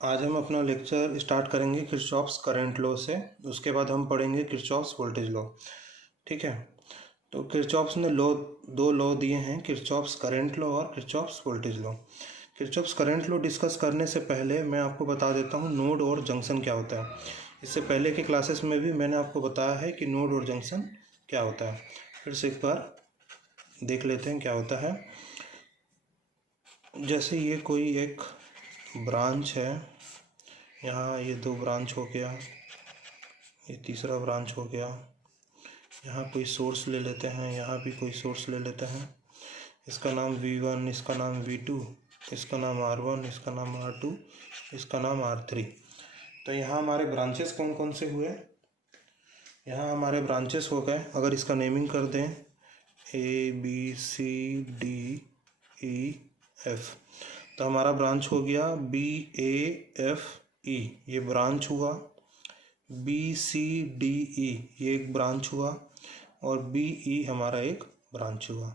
आज हम अपना लेक्चर स्टार्ट करेंगे किरचॉफ्स करंट लॉ से। उसके बाद हम पढ़ेंगे किरचॉफ्स वोल्टेज लॉ। ठीक है, तो किरचॉफ्स ने दो लॉ दिए हैं, किरचॉफ्स करंट लॉ और Kirchhoff's voltage law. Kirchhoff's current law discuss करने से पहले मैं आपको बता देता हूँ नोड और जंक्शन क्या होता है। इससे पहले के क्लासेस में भी मैंने आपको बताया है कि नोड और जंक्शन क्या होता है। फिर से एक बार देख लेते हैं क्या होता है। जैसे ये कोई एक ब्रांच है, यहाँ ये दो ब्रांच हो गया, ये तीसरा ब्रांच हो गया। यहाँ कोई सोर्स ले लेते हैं, यहाँ भी कोई सोर्स ले लेते हैं। इसका नाम V1, इसका नाम V2, इसका नाम R1, इसका नाम R2, इसका नाम R3। तो यहाँ हमारे ब्रांचेस कौन कौन से हुए? यहाँ हमारे ब्रांचेस हो गए, अगर इसका नेमिंग कर दें ABCDEF, तो हमारा ब्रांच हो गया BAFE, ये ब्रांच हुआ। BCDE ये एक ब्रांच हुआ और BE हमारा एक ब्रांच हुआ।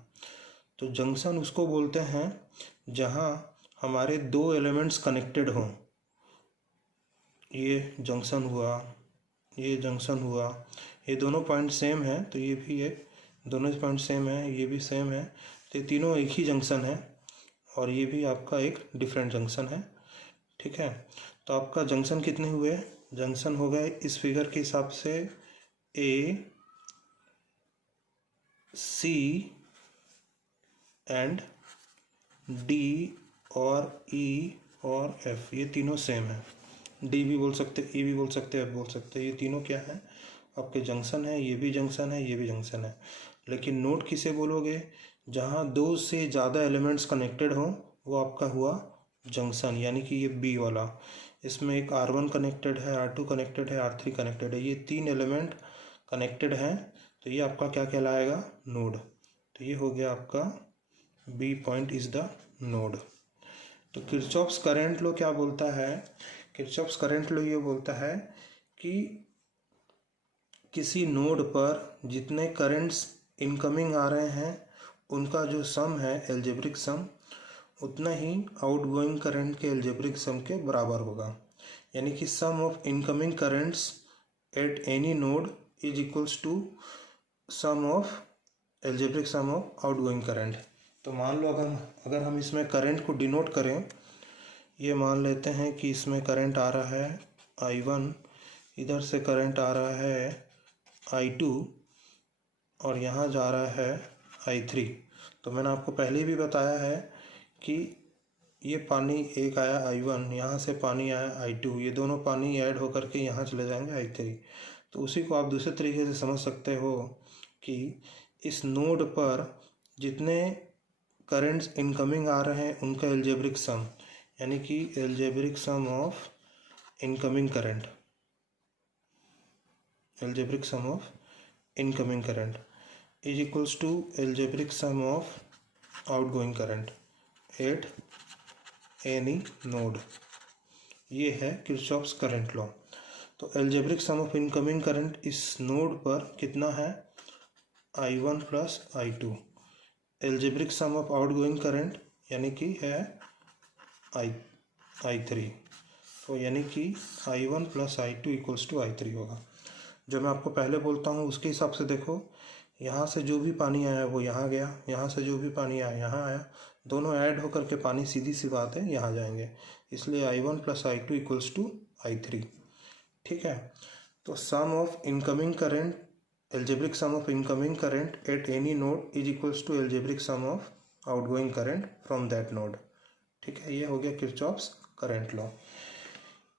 तो जंक्शन उसको बोलते हैं जहाँ हमारे दो एलिमेंट्स कनेक्टेड हों। ये जंक्शन हुआ, ये जंक्शन हुआ, ये दोनों पॉइंट सेम है, तो ये भी एक दोनों पॉइंट सेम है, ये भी सेम है, तो ये तीनों एक ही जंक्शन है और ये भी आपका एक डिफरेंट जंक्शन है। ठीक है, तो आपका जंक्शन कितने हुए? जंक्शन हो गए इस फिगर के हिसाब से A, C एंड D और E और F, ये तीनों सेम है। D भी बोल सकते, E भी बोल सकते, F बोल सकते, ये तीनों क्या है? आपके जंक्शन है। ये भी जंक्शन है, ये भी जंक्शन है। लेकिन नोड किसे बोलोगे? जहाँ दो से ज़्यादा एलिमेंट्स कनेक्टेड हों, वो आपका हुआ जंक्शन, यानी कि ये B वाला। इसमें एक R1 कनेक्टेड है, R2 कनेक्टेड है, R3 कनेक्टेड है, ये तीन एलिमेंट कनेक्टेड हैं, तो ये आपका क्या कहलाएगा? नोड। तो ये हो गया आपका B point is the node. तो किरचॉफ्स करंट लॉ क्या बोलता है? किरचॉफ्स करंट लॉ ये बोलता है कि किसी नोड पर जितने करंट्स इनकमिंग आ रहे हैं उनका जो सम है एल्जेब्रिक सम, उतना ही आउटगोइंग करंट के एल्जेब्रिक सम के बराबर होगा। यानी कि sum of incoming currents at any node is equals to sum of algebraic sum of outgoing current. तो मान लो अगर हम इसमें करंट को डिनोट करें, ये मान लेते हैं कि इसमें करंट आ रहा है I1, इधर से करंट आ रहा है I2 और यहाँ जा रहा है I3। तो मैंने आपको पहले भी बताया है कि ये पानी एक आया I1, यहाँ से पानी आया I2, ये दोनों पानी ऐड होकर के यहाँ चले जाएंगे I3। तो उसी को आप दूसरे तरीके से समझ सकते हो कि इस नोड पर जितने करंट्स इनकमिंग आ रहे हैं उनका एल्जेब्रिक सम, यानी कि algebraic sum of incoming current, algebraic sum of incoming current is equals to algebraic sum of outgoing current at any node. ये है किरचॉफ्स करंट लॉ। तो algebraic sum of incoming current इस node पर कितना है? I1 plus I2। Algebraic sum of outgoing current यानी कि है I3। तो यानी कि I1 plus I2 equals to I3 होगा। जो मैं आपको पहले बोलता हूँ उसके हिसाब से देखो, यहाँ से जो भी पानी आया वो यहाँ गया, यहाँ से जो भी पानी आया यहाँ आया, दोनों ऐड होकर के पानी सीधी सी बात है यहाँ जाएंगे, इसलिए I1 plus I2 equals to I3। ठीक है, तो sum of incoming current, algebraic sum of incoming current at any node is equals to algebraic sum of outgoing current from that node. ठीक है, ये हो गया किरचॉफ्स करंट लॉ।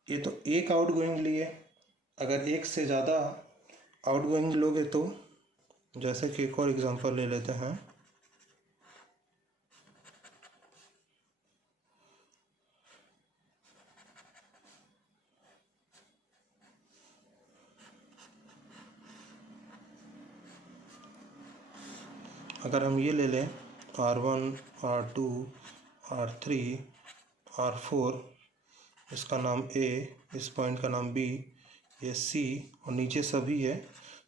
ये तो एक आउटगोइंग लिए, अगर एक से ज़्यादा आउटगोइंग लोगे तो जैसे कि एक और एग्जांपल ले लेते हैं। अगर हम ये ले लें R1, R2, R3, R4, इसका नाम A, इस पॉइंट का नाम B, ये C और नीचे सभी है,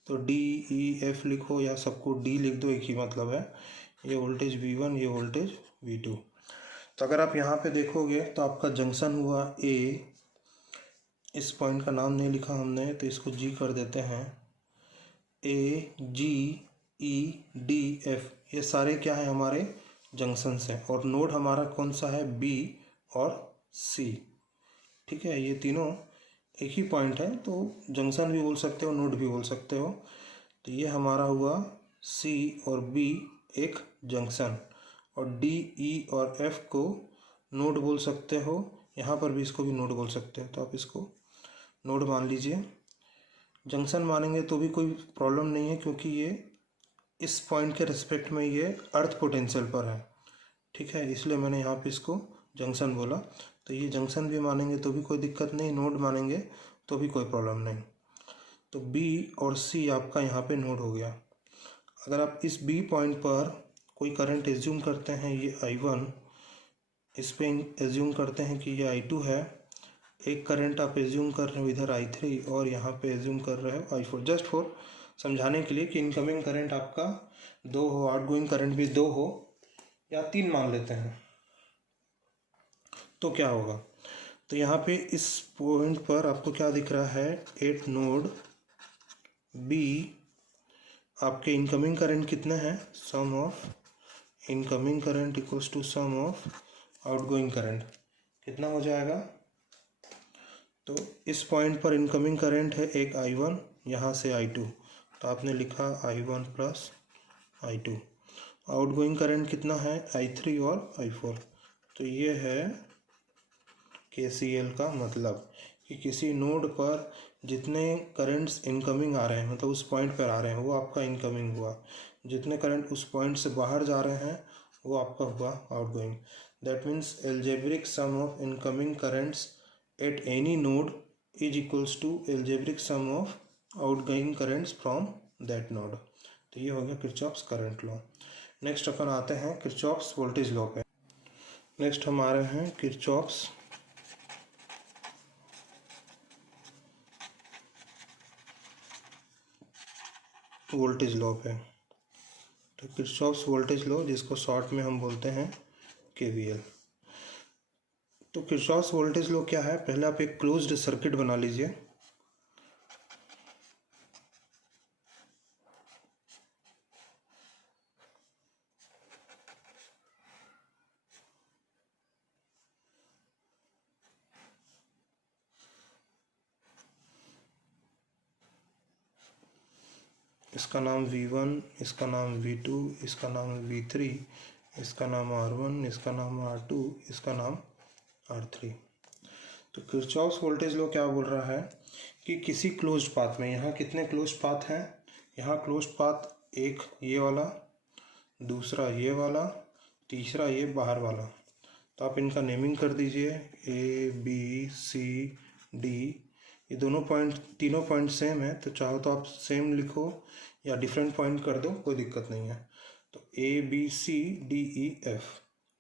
तो D, E, F लिखो या सबको D लिख दो, एक ही मतलब है। ये वोल्टेज V1, ये वोल्टेज V2। तो अगर आप यहाँ पे देखोगे तो आपका जंक्शन हुआ A, इस पॉइंट का नाम नहीं लिखा हमने तो इसको जी कर देते हैं। AGEDF ये सारे क्या है हमारे जंक्शंस हैं और नोड हमारा कौन सा है B और C। ठीक है, ये तीनों एक ही पॉइंट है तो जंक्शन भी बोल सकते हो नोड भी बोल सकते हो। तो ये हमारा हुआ C और B एक जंक्शन और D, E और F को नोड बोल सकते हो। यहाँ पर भी इसको भी नोड बोल सकते हो तो आप इसको नोड मान लीजिए। जंक्शन मानेंगे तो भी कोई प्रॉब्लम नहीं है क्योंकि ये इस पॉइंट के रिस्पेक्ट में ये अर्थ पोटेंशियल पर है। ठीक है, इसलिए मैंने यहाँ पे इसको जंक्शन बोला। तो ये जंक्शन भी मानेंगे तो भी कोई दिक्कत नहीं, नोड मानेंगे तो भी कोई प्रॉब्लम नहीं। तो B और C आपका यहाँ पे नोड हो गया। अगर आप इस B पॉइंट पर कोई करंट एज्यूम करते हैं, ये I1, इस पे एज्यूम करते हैं कि ये I2 है, एक करंट आप एज्यूम कर रहे हो इधर I3 और यहाँ पे एज्यूम कर रहे हो I4, जस्ट फॉर समझाने के लिए कि इनकमिंग करंट आपका 2 हो, आउटगोइंग करंट भी 2 हो या 3 मान लेते हैं तो क्या होगा। तो यहाँ पे इस पॉइंट पर आपको क्या दिख रहा है, एट नोड B आपके इनकमिंग करंट कितने हैं, sum of incoming current equals to sum of outgoing current, कितना हो जाएगा। तो इस पॉइंट पर इनकमिंग करंट है एक I1 यहाँ से I2, तो आपने लिखा I1 plus I2। Outgoing current कितना है I3 और I4। तो ये है KCL का मतलब कि किसी नोड पर जितने करंट्स इनकमिंग आ रहे हैं मतलब उस पॉइंट पर आ रहे हैं वो आपका इनकमिंग हुआ, जितने करंट उस पॉइंट से बाहर जा रहे हैं वो आपका हुआ outgoing. That means algebraic sum of incoming currents at any node is equals to algebraic sum of outgoing currents from that node. तो ये हो गया किरचॉफ्स करंट लॉ। नेक्स्ट अपन आते हैं किरचॉफ्स वोल्टेज लॉ पे। नेक्स्ट हम आ रहे हैं किरचॉफ्स वोल्टेज लॉ पे। तो किरचॉफ्स वोल्टेज लॉ जिसको शॉर्ट में हम बोलते हैं KVL। तो किरचॉफ्स वोल्टेज लॉ क्या है, पहले आप एक क्लोज्ड सर्किट बना लीजिए। इसका नाम V1, इसका नाम V2, इसका नाम V3, इसका नाम R1, इसका नाम R2, इसका नाम R3। तो किरचॉफ्स वोल्टेज लॉ क्या बोल रहा है कि किसी क्लोज्ड पाथ में, यहाँ कितने क्लोज्ड पाथ हैं, यहाँ क्लोज्ड पाथ एक ये वाला, दूसरा ये वाला, तीसरा ये बाहर वाला। तो आप इनका नेमिंग कर दीजिए ABCD। ये दोनों पॉइंट तीनों पॉइंट सेम है तो चाहो तो आप सेम लिखो या डिफरेंट पॉइंट कर दो, कोई दिक्कत नहीं है। तो ABCDEF,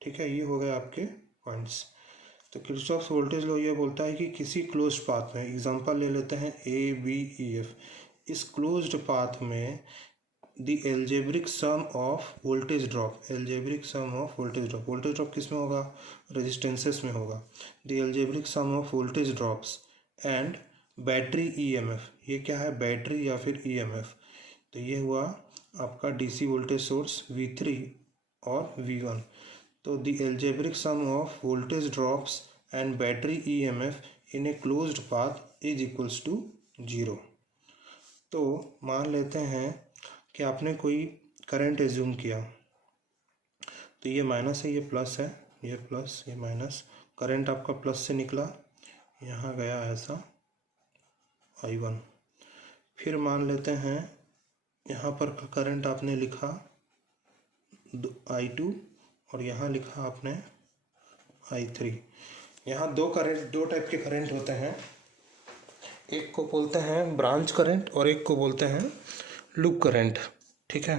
ठीक है, ये हो गए आपके पॉइंट्स। तो किरचॉफ्स वोल्टेज लॉ ये बोलता है कि किसी क्लोज्ड पाथ में, एग्जांपल ले लेते हैं ABEF, इस क्लोज्ड पाथ में the algebraic sum of voltage drop, algebraic sum of voltage drop, voltage drop किस में होगा, रेजिस्टेंसेस में होगा। The algebraic sum of voltage drops and battery EMF, ये क्या है, बैटरी या फिर EMF। तो ये हुआ आपका DC वोल्टेज सोर्स V3 और V1। तो the algebraic sum of voltage drops and battery EMF in a closed path is equals to 0। तो मान लेते हैं कि आपने कोई करंट एज्यूम किया, तो ये माइनस है, ये प्लस है, ये प्लस ये माइनस, करंट आपका प्लस से निकला, यहाँ गया ऐसा I1। फिर मान लेते हैं यहाँ पर करंट आपने लिखा I2 और यहाँ लिखा आपने I3। यहाँ दो टाइप के करंट होते हैं, एक को बोलते हैं ब्रांच करंट और एक को बोलते हैं लूप करंट। ठीक है,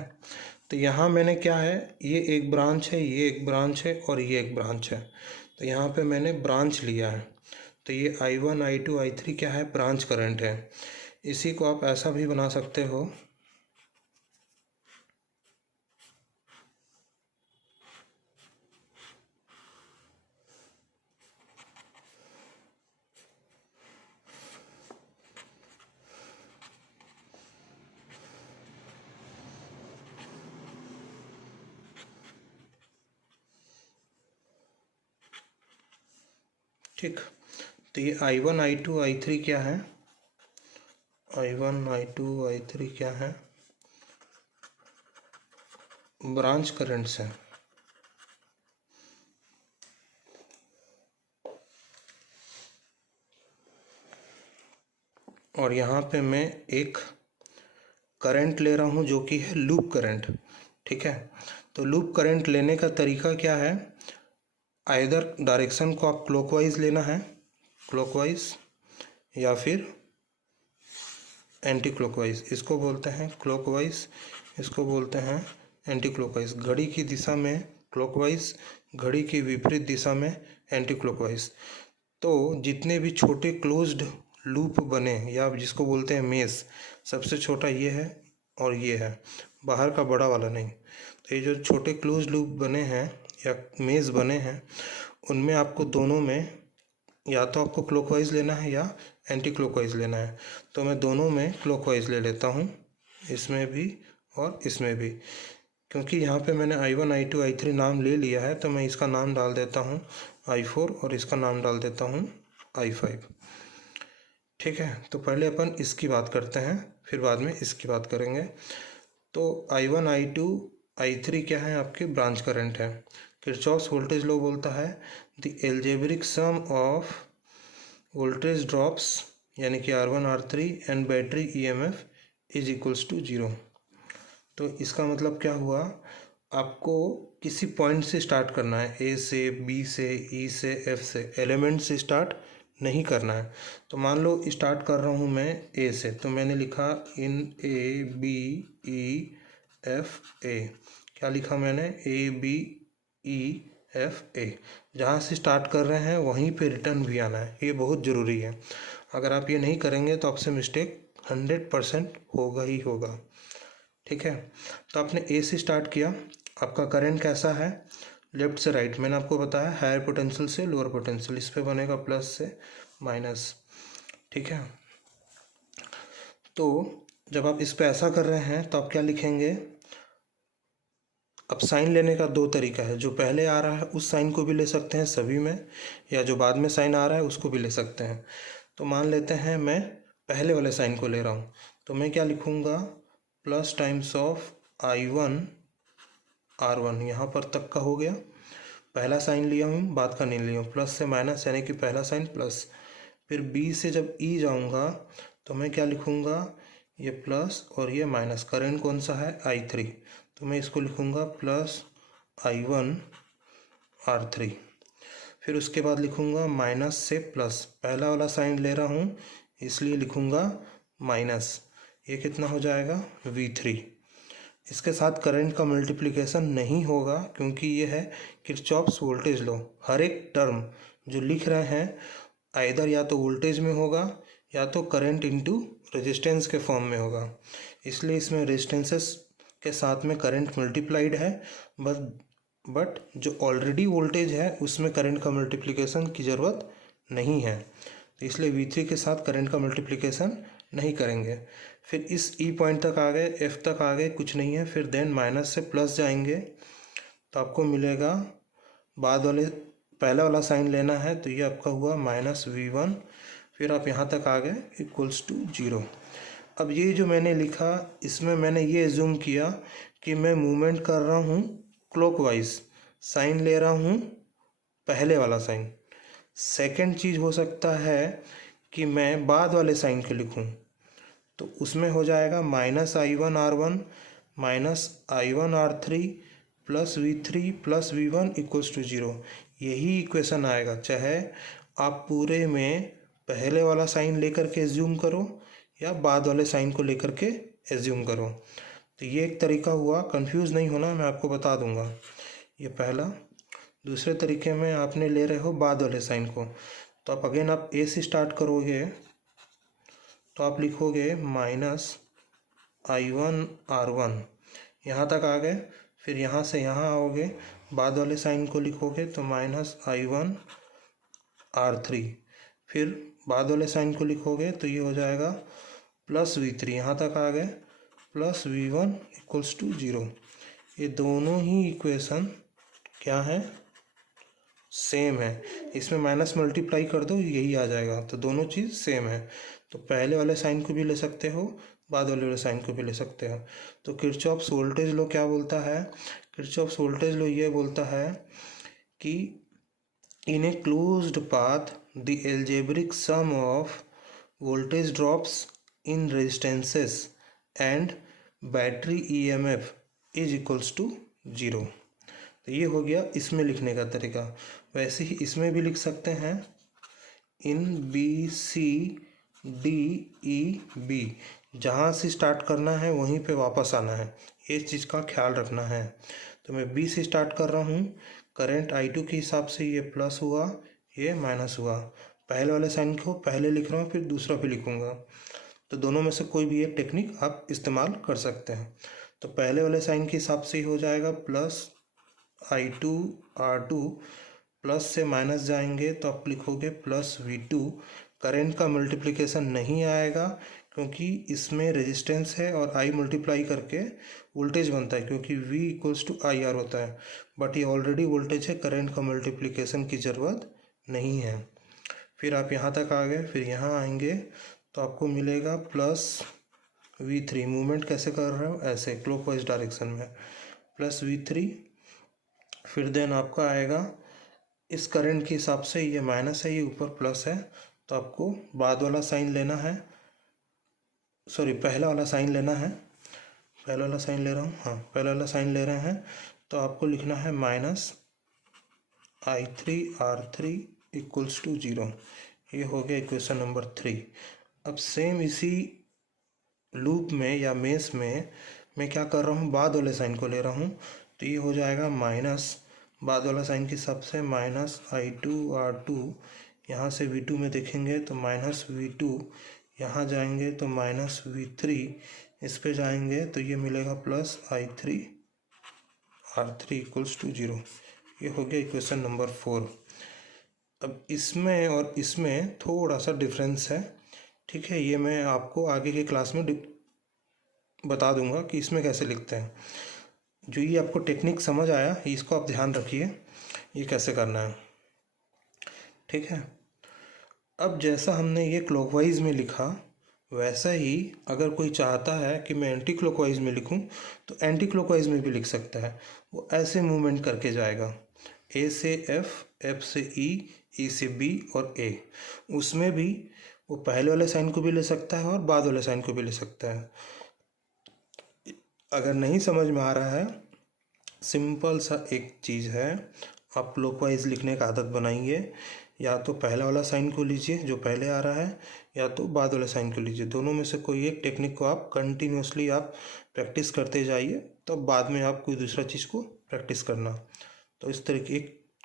तो यहाँ मैंने क्या है, ये एक ब्रांच है, ये एक ब्रांच है और ये एक ब्रांच है, तो यहाँ पे मैंने ब्रांच लिया है। तो ये I1 I2 I3 क्या है, ब्रांच करंट है। इसी को आप ऐसा भी बना सकते हो, ठीक। तो ये I1 I2 I3 क्या है, I1 I2 I3 क्या है, ब्रांच करंट्स हैं। और यहाँ पे मैं एक करंट ले रहा हूँ जो कि है लूप करंट। ठीक है, तो लूप करंट लेने का तरीका क्या है, आइदर डायरेक्शन को आप क्लॉकवाइज लेना है, क्लॉकवाइज, या फिर एंटी क्लॉकवाइज। इसको बोलते हैं क्लॉकवाइज, इसको बोलते हैं एंटी क्लॉकवाइज। घड़ी की दिशा में क्लॉकवाइज, घड़ी की विपरीत दिशा में एंटी क्लॉकवाइज। तो जितने भी छोटे क्लोज्ड लूप बने, या जिसको बोलते हैं मेस, सबसे छोटा ये है और ये है, बाहर का बड़ा वाला नहीं। तो ये जो छोटे क्लोज्ड लूप बने हैं या मेस बने हैं, उनमें आपको दोनों में या तो आपको क्लॉकवाइज लेना है या एंटी क्लॉकवाइज लेना है। तो मैं दोनों में क्लॉकवाइज ले लेता हूँ, इसमें भी और इसमें भी। क्योंकि यहाँ पे मैंने I1 I2 I3 नाम ले लिया है, तो मैं इसका नाम डाल देता हूँ I4 और इसका नाम डाल देता हूँ I5। ठीक है, तो पहले अपन इसकी बात करते हैं, फिर बाद में इसकी बात करेंगे। तो I1 I2 I3 क्या है, आपके ब्रांच करंट है। किरचॉफ्स वोल्टेज लॉ बोलता है the algebraic sum of voltage drops, यानी कि R1 R3 and battery EMF is equals to 0। तो इसका मतलब क्या हुआ, आपको किसी पॉइंट से स्टार्ट करना है, A से, B से, E से, F से, एलिमेंट से स्टार्ट नहीं करना है। तो मान लो स्टार्ट कर रहा हूँ मैं A से, तो मैंने लिखा इन A B E F A। क्या लिखा मैंने, A B E F A। जहाँ से स्टार्ट कर रहे हैं वहीं पे रिटर्न भी आना है, ये बहुत ज़रूरी है। अगर आप ये नहीं करेंगे तो आपसे मिस्टेक 100% होगा ही होगा। ठीक है, तो आपने ए से स्टार्ट किया, आपका करंट कैसा है, लेफ्ट से राइट। मैंने आपको बताया हायर पोटेंशियल से लोअर पोटेंशियल, इस पे बनेगा प्लस से माइनस। ठीक है, तो जब आप इस पे ऐसा कर रहे हैं तो आप क्या लिखेंगे, अब साइन लेने का दो तरीका है। जो पहले आ रहा है उस साइन को भी ले सकते हैं सभी में, या जो बाद में साइन आ रहा है उसको भी ले सकते हैं। तो मान लेते हैं मैं पहले वाले साइन को ले रहा हूँ, तो मैं क्या लिखूँगा, plus times of I1 R1, यहाँ पर तक का हो गया। पहला साइन लिया हूँ, बाद का नहीं लिया हूँ, प्लस से माइनस, यानी कि पहला साइन प्लस। फिर B से जब E जाऊँगा तो मैं क्या लिखूँगा, ये प्लस और ये माइनस। करंट कौन सा है, I3, तो मैं इसको लिखूँगा प्लस I1 R3। फिर उसके बाद लिखूँगा माइनस से प्लस, पहला वाला साइन ले रहा हूँ इसलिए लिखूँगा माइनस। ये कितना हो जाएगा, V3। इसके साथ करंट का मल्टीप्लिकेशन नहीं होगा, क्योंकि ये है किरचॉफ्स वोल्टेज लॉ। हर एक टर्म जो लिख रहे हैं आइदर या तो वोल्टेज में होगा या तो करंट इनटू रेजिस्टेंस के फॉर्म में होगा। इसलिए इसमें रेजिस्टेंसेस के साथ में करंट मल्टीप्लाइड है, बट जो ऑलरेडी वोल्टेज है उसमें करंट का मल्टीप्लिकेशन की ज़रूरत नहीं है। तो इसलिए V3 के साथ करंट का मल्टीप्लिकेशन नहीं करेंगे। फिर इस E पॉइंट तक आ गए, F तक आ गए, कुछ नहीं है। फिर देन माइनस से प्लस जाएंगे तो आपको मिलेगा, बाद वाले पहला वाला साइन लेना है, तो ये आपका हुआ माइनस V1। फिर आप यहाँ तक आ गए इक्वल्स टू 0। अब ये जो मैंने लिखा, इसमें मैंने ये एज्यूम किया कि मैं मूवमेंट कर रहा हूँ क्लॉकवाइज, साइन ले रहा हूँ पहले वाला साइन। सेकंड चीज़ हो सकता है कि मैं बाद वाले साइन को लिखूँ, तो उसमें हो जाएगा minus I1 R1 minus I1 R3 plus V3 plus V1 equals to 0। यही इक्वेशन आएगा, चाहे आप पूरे में पहले वाला साइन लेकर के एज्यूम करो या बाद वाले साइन को लेकर के एज्यूम करो। तो ये एक तरीका हुआ, कंफ्यूज नहीं होना, मैं आपको बता दूंगा। ये पहला। दूसरे तरीके में आपने ले रहे हो बाद वाले साइन को, तो आप अगेन आप A से स्टार्ट करोगे, तो आप लिखोगे माइनस I1 R1, यहाँ तक आ गए। फिर यहाँ से यहाँ आओगे, बाद वाले साइन को लिखोगे तो माइनस I1 R3। फिर बाद वाले साइन को लिखोगे तो ये हो जाएगा प्लस V3, यहाँ तक आ गए, प्लस V1 इक्वल्स टू 0। ये दोनों ही इक्वेशन क्या है, सेम है, इसमें माइनस मल्टीप्लाई कर दो यही आ जाएगा, तो दोनों चीज़ सेम है। तो पहले वाले साइन को भी ले सकते हो, बाद वाले साइन को भी ले सकते हो। तो किरचॉफ्स वोल्टेज लॉ क्या बोलता है? किरचॉफ्स वोल्टेज लॉ ये बोलता है कि in a closed path the algebraic sum of voltage drops in resistances and battery EMF is equals to 0। तो ये हो गया इसमें लिखने का तरीका। वैसे ही इसमें भी लिख सकते हैं, in B C D E B, जहाँ से स्टार्ट करना है वहीं पे वापस आना है, ये चीज़ का ख्याल रखना है। तो मैं बी से स्टार्ट कर रहा हूँ, करंट I2 के हिसाब से ये प्लस हुआ, ये माइनस हुआ। पहले वाले साइन को पहले लिख रहा हूँ, फिर दूसरा भी लिखूँगा। तो दोनों में से कोई भी एक टेक्निक आप इस्तेमाल कर सकते हैं। तो पहले वाले साइन के हिसाब से ही हो जाएगा प्लस I2 R2, प्लस से माइनस जाएंगे तो आप लिखोगे प्लस V2। करंट का मल्टीप्लिकेशन नहीं आएगा क्योंकि इसमें रेजिस्टेंस है और I मल्टीप्लाई करके वोल्टेज बनता है, क्योंकि V इक्वल्स टू IR होता है। बट ये ऑलरेडी वोल्टेज है, करंट का मल्टीप्लिकेशन की ज़रूरत नहीं है। फिर आप यहाँ तक आ गए, फिर यहाँ आएंगे तो आपको मिलेगा प्लस V3। मूवमेंट कैसे कर रहे हो? ऐसे क्लॉकवाइज डायरेक्शन में, प्लस V3। फिर देन आपका आएगा इस करंट के हिसाब से, ये माइनस है, ये ऊपर प्लस है, तो आपको बाद वाला साइन लेना है, सॉरी पहला वाला साइन लेना है। पहला वाला साइन ले रहा हूँ, हाँ पहला वाला साइन ले रहे हैं। तो आपको लिखना है minus I3 R3 equals to 0। ये हो गया इक्वेशन नंबर 3। अब सेम इसी लूप में या मेस में मैं क्या कर रहा हूँ, बाद वाले साइन को ले रहा हूँ। तो ये हो जाएगा माइनस, बाद वाला साइन के हिसाब से माइनस I2 R2, यहाँ से V2 में देखेंगे तो माइनस V2, यहाँ जाएंगे तो माइनस V3, इस पे जाएंगे तो ये मिलेगा plus I3 R3 equals to 0। ये हो गया इक्वेशन नंबर 4। अब इसमें और इसमें थोड़ा सा डिफरेंस है, ठीक है, ये मैं आपको आगे की क्लास में बता दूंगा कि इसमें कैसे लिखते हैं। जो ये आपको टेक्निक समझ आया, इसको आप ध्यान रखिए ये कैसे करना है, ठीक है। अब जैसा हमने ये क्लॉकवाइज में लिखा, वैसा ही अगर कोई चाहता है कि मैं एंटी क्लॉकवाइज में लिखूं तो एंटी क्लॉकवाइज में भी लिख सकता है। वो ऐसे मूवमेंट करके जाएगा, ए से एफ, एफ से ई, ई से बी और ए। उसमें भी वो पहले वाले साइन को भी ले सकता है और बाद वाले साइन को भी ले सकता है। अगर नहीं समझ में आ रहा है, सिंपल सा एक चीज़ है, आप क्लॉकवाइज लिखने का आदत बनाइए। या तो पहला वाला साइन को लीजिए जो पहले आ रहा है, या तो बाद वाले साइन को लीजिए। दोनों में से कोई एक टेक्निक को आप कंटिन्यूसली आप प्रैक्टिस करते जाइए, तो बाद में आप कोई दूसरा चीज़ को प्रैक्टिस करना। तो इस तरीके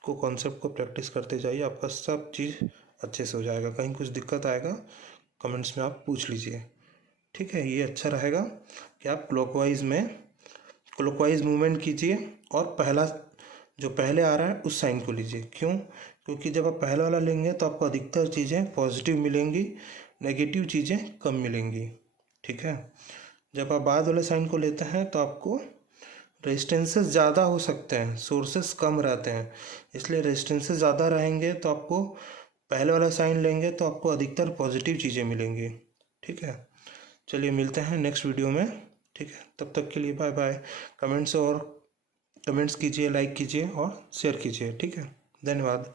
को कॉन्सेप्ट को प्रैक्टिस करते जाइए, आपका सब चीज़ अच्छे से हो जाएगा। कहीं कुछ दिक्कत आएगा कमेंट्स में आप पूछ लीजिए, ठीक है। ये अच्छा रहेगा कि आप क्लॉकवाइज मूवमेंट कीजिए और पहला जो पहले आ रहा है उस साइन को लीजिए। क्यों? क्योंकि जब आप पहला वाला लेंगे तो आपको अधिकतर चीज़ें पॉजिटिव मिलेंगी, नेगेटिव चीज़ें कम मिलेंगी, ठीक है। जब आप बाद वाले साइन को लेते हैं तो आपको रेजिस्टेंसेस ज़्यादा हो सकते हैं, सोर्सेस कम रहते हैं, इसलिए रेजिस्टेंसेस ज़्यादा रहेंगे तो आपको पहले वाला साइन लेंगे तो आपको अधिकतर पॉजिटिव चीज़ें मिलेंगी, ठीक है। चलिए मिलते हैं नेक्स्ट वीडियो में, ठीक है। तब तक के लिए बाय बाय। कमेंट्स कीजिए, लाइक कीजिए और शेयर कीजिए, ठीक है। धन्यवाद।